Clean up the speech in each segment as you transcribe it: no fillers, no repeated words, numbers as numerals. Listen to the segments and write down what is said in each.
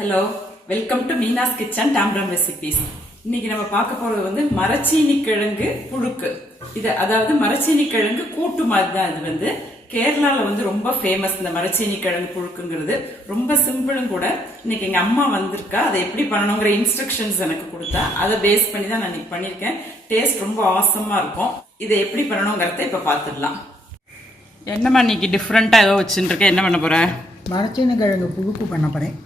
Hello, welcome to Meena's kitchen டாம்ரம் recipes. இன்னைக்கு நம்ம பார்க்க போறது வந்து மரச்சீனி கிழங்கு புழுக்கு. இது அதாவது மரச்சீனி கிழங்கு கூட்டு மாதிரி தான். இது வந்து கேரளால வந்து ரொம்ப ஃபேமஸ். இந்த மரச்சீனி கிழங்கு புழுக்குங்கிறது ரொம்ப சிம்பிளும் கூட. இன்னைக்கு எங்க அம்மா வந்திருக்கா, அதை எப்படி பண்ணணுங்கிற இன்ஸ்ட்ரக்ஷன்ஸ் எனக்கு கொடுத்தா, அதை பேஸ் பண்ணி தான் நான் இன்னைக்கு பண்ணிருக்கேன். டேஸ்ட் ரொம்ப ஆசமா இருக்கும். இதை எப்படி பண்ணணுங்கிறத இப்ப பாத்துடலாம். என்னம்மா இன்னைக்கு டிஃப்ரெண்டா ஏதோ வச்சுட்டு இருக்கேன், என்ன பண்ண போற? மரச்சீனி கிழங்கு புழுக்கு பண்ண போறேன்.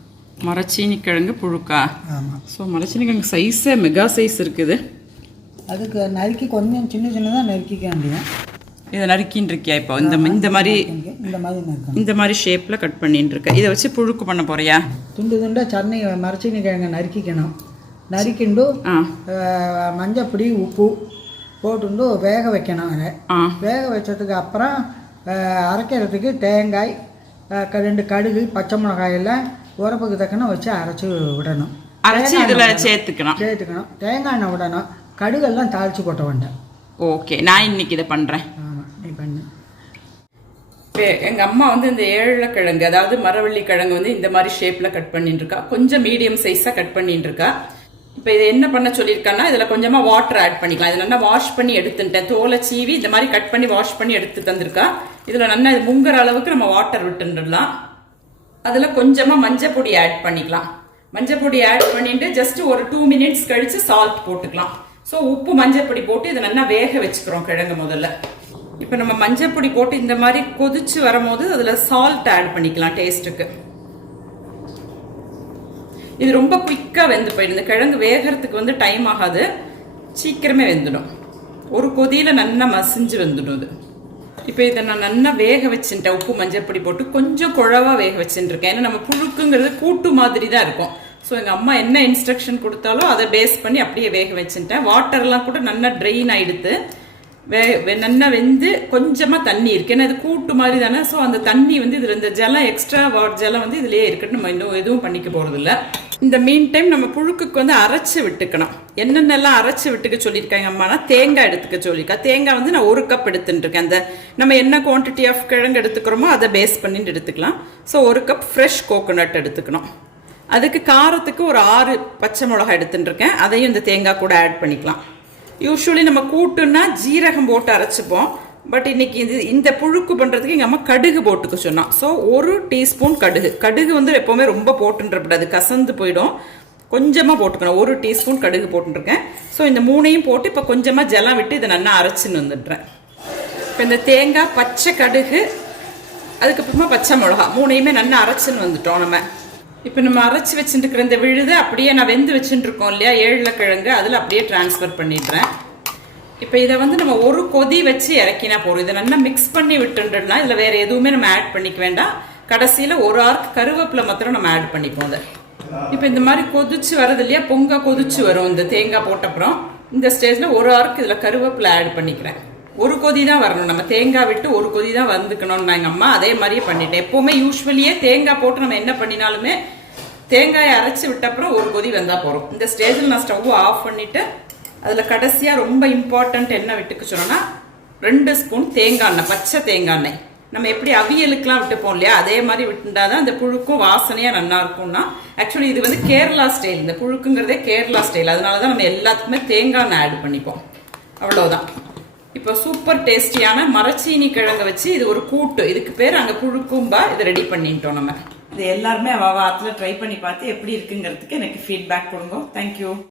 மரச்சீனி கிழங்கு புழுக்கா? ஆமாம். ஸோ மரச்சீனி கிழங்கு சைஸே மெகா சைஸ் இருக்குது. அதுக்கு நறுக்கி கொஞ்சம் சின்ன சின்னதாக நறுக்கிக்க வேண்டியது. இதை நறுக்கின்னு இருக்கியா இப்போ? இந்த மாதிரி இந்த மாதிரி ஷேப்பில் கட் பண்ணிட்டு இருக்க. இதை வச்சு புழுக்கு பண்ண போறியா? துண்டு துண்டாக சட்னி மரச்சீனி கிழங்கு நறுக்கிக்கணும். நறுக்கிண்டு மஞ்சப்பொடி உப்பு போட்டு வேக வைக்கணும். அதை வேக வச்சதுக்கு அப்புறம் அரைக்கிறதுக்கு தேங்காய், 2 கடுகு, பச்சை மிளகாயெல்லாம் உரப்புக்கு தக்கன வச்சு அரைச்சி விடணும். அரைச்சி இதில் சேர்த்துக்கணும். தேங்காய் எண்ணெய் விடணும். கடுகெல்லாம் தாளித்து கொட்ட வேண்டாம். ஓகே, நான் இன்னைக்கு இதை பண்ணுறேன். ஆமாம், நீ பண்ணு. எங்கள் அம்மா வந்து இந்த ஏழக்கிழங்கு, அதாவது மரவள்ளி கிழங்கு வந்து இந்த மாதிரி ஷேப்பில் கட் பண்ணிட்டு இருக்கா. கொஞ்சம் மீடியம் சைஸாக கட் பண்ணிட்டு இருக்கா. இப்போ இதை என்ன பண்ண சொல்லியிருக்கான்னா, இதில் கொஞ்சமாக வாட்டர் ஆட் பண்ணிக்கலாம். இதில் நல்லா வாஷ் பண்ணி எடுத்துட்டேன். தோலை சீவி இந்த மாதிரி கட் பண்ணி வாஷ் பண்ணி எடுத்து தந்திருக்கா. இதில் நல்லா முங்குற அளவுக்கு நம்ம வாட்டர் விட்டுடலாம். அதில் கொஞ்சமாக மஞ்சள் பொடி ஆட் பண்ணிக்கலாம். மஞ்சள் பொடி ஆட் பண்ணிட்டு ஜஸ்ட் ஒரு 2 மினிட்ஸ் கழிச்சு சால்ட் போட்டுக்கலாம். ஸோ உப்பு மஞ்சள் பொடி போட்டு இதை நல்லா வேக வச்சுக்கிறோம் கிழங்கு முதல்ல. இப்போ நம்ம மஞ்சள் பொடி போட்டு இந்த மாதிரி கொதிச்சு வரும்போது அதில் சால்ட் ஆட் பண்ணிக்கலாம் டேஸ்ட்டுக்கு. இது ரொம்ப குயிக்காக வெந்து போயிடும். இந்த கிழங்கு வேகிறதுக்கு வந்து டைம் ஆகாது, சீக்கிரமே வெந்துடும். ஒரு கொதியில் நல்லா மசிஞ்சு வெந்துடும் இது. இப்போ இதை நான் நல்லா வேக வச்சுட்டேன். உப்பு மஞ்சள் பொடி போட்டு கொஞ்சம் குழவா வேக வச்சுருக்கேன். ஏன்னா நம்ம புழுக்குங்கிறது கூட்டு மாதிரி தான் இருக்கும். ஸோ எங்கள் அம்மா என்ன இன்ஸ்ட்ரக்ஷன் கொடுத்தாலும் அதை பேஸ் பண்ணி அப்படியே வேக வச்சுட்டேன். வாட்டர்லாம் கூட நல்லா ட்ரெயின் ஆகிடுத்து. நல்லா வெந்து கொஞ்சமாக தண்ணி இருக்கு. ஏன்னா இது கூட்டு மாதிரி தானே. ஸோ அந்த தண்ணி வந்து இதில் இந்த ஜலம், எக்ஸ்ட்ரா ஜலம் வந்து இதுலேயே இருக்கட்டும். நம்ம இன்னும் எதுவும் பண்ணிக்க போகிறது இல்லை. இந்த மீன் டைம் நம்ம புழுக்குக்கு வந்து அரைச்சி விட்டுக்கணும். என்னென்னலாம் அரைச்சி விட்டுக்க சொல்லியிருக்காங்க அம்மானா, தேங்காய் எடுத்துக்க சொல்லியிருக்கா. தேங்காய் வந்து நான் 1 கப் எடுத்துட்டு இருக்கேன். அந்த நம்ம என்ன குவான்டிட்டி ஆஃப் கிழங்கு எடுத்துக்கிறோமோ அதை பேஸ் பண்ணிட்டு எடுத்துக்கலாம். ஸோ 1 கப் ஃப்ரெஷ் கோகோனட் எடுத்துக்கணும். அதுக்கு காரத்துக்கு ஒரு 6 பச்சை மிளகாய் எடுத்துட்டு இருக்கேன். அதையும் இந்த தேங்காய் கூட ஆட் பண்ணிக்கலாம். யூஸ்வலி நம்ம கூட்டுன்னா ஜீரகம் போட்டு அரைச்சிப்போம். பட் இன்னைக்கு இந்த புழுக்கு பண்ணுறதுக்கு எங்கள் அம்மா கடுகு போட்டுக்க சொன்னான். ஸோ 1 டீஸ்பூன் கடுகு வந்து எப்போவுமே ரொம்ப போட்டுன்றப்படாது, கசந்து போயிடும். கொஞ்சமாக போட்டுக்கணும். 1 டீஸ்பூன் கடுகு போட்டுருக்கேன். ஸோ இந்த 3ஐயும் போட்டு இப்போ கொஞ்சமாக ஜலம் விட்டு இதை நல்லா அரைச்சின்னு வந்துடுறேன். இப்போ இந்த தேங்காய், பச்சை கடுகு, அதுக்கப்புறமா பச்சை மிளகா 3ஐயுமே நல்லா அரைச்சின்னு வந்துட்டோம் நம்ம. இப்போ நம்ம அரைச்சி வச்சுட்டு இருக்கிற இந்த விழுது அப்படியே நான் வெந்து வச்சுட்டு இருக்கோம் இல்லையா, ஏழக்கிழங்கு, அதில் அப்படியே டிரான்ஸ்ஃபர் பண்ணிடுறேன். இப்போ இதை வந்து நம்ம 1 கொதி வச்சு இறக்கினா போதும். இதை நல்லா மிக்ஸ் பண்ணி விட்டுன்றலாம். இதில் வேறு எதுவுமே நம்ம ஆட் பண்ணிக்க வேண்டாம். கடைசியில் 1 ஆர்க் கருவேப்பிலை மாத்திரம் நம்ம ஆட் பண்ணிப்போம். அதை இப்போ இந்த மாதிரி கொதிச்சு வரது இல்லையா, பொங்க கொதிச்சு வரும் இந்த தேங்காய் போட்டப்புறம். இந்த ஸ்டேஜில் 1 ஆர்க் இதில் கருவேப்பிலை ஆட் பண்ணிக்கிறேன். 1 கொதி தான் வரணும். நம்ம தேங்காய் விட்டு 1 கொதி தான் வந்துக்கணும்னு எங்கள் அம்மா அதே மாதிரியே பண்ணிட்டேன். எப்போவுமே யூஸ்வலியே தேங்காய் போட்டு நம்ம என்ன பண்ணினாலுமே தேங்காயை அரைச்சி விட்டப்புறம் 1 கொதி வந்தால் போகிறோம். இந்த ஸ்டேஜில் நான் ஸ்டவ் ஆஃப் பண்ணிவிட்டு அதில் கடைசியாக ரொம்ப இம்பார்ட்டன்ட் என்ன விட்டுக்க சொன்னோன்னா, 2 ஸ்பூன் தேங்காய் எண்ணெய், பச்சை தேங்காய் எண்ணெய். நம்ம எப்படி அவியலுக்கெலாம் விட்டுப்போம் இல்லையா, அதே மாதிரி விட்டுண்டாதான் அந்த புழுக்கும் வாசனையாக நல்லா இருக்கும்னா. ஆக்சுவலி இது வந்து கேரளா ஸ்டைல். இந்த புழுக்குங்கிறதே கேரளா ஸ்டைல். அதனால தான் நம்ம எல்லாத்துக்குமே தேங்காய் எண்ணெய் ஆட் பண்ணிப்போம். அவ்வளோதான். இப்போ சூப்பர் டேஸ்டியான மரச்சீனி கிழங்கு வச்சு இது ஒரு கூட்டு. இதுக்கு பேர் அங்கே புழுக்கும்பா. இதை ரெடி பண்ணிட்டோம் நம்ம. இது எல்லாருமே அவ ஆத்துல ட்ரை பண்ணி பார்த்து எப்படி இருக்குங்கிறதுக்கு எனக்கு ஃபீட்பேக் கொடுங்க. தேங்க்யூ.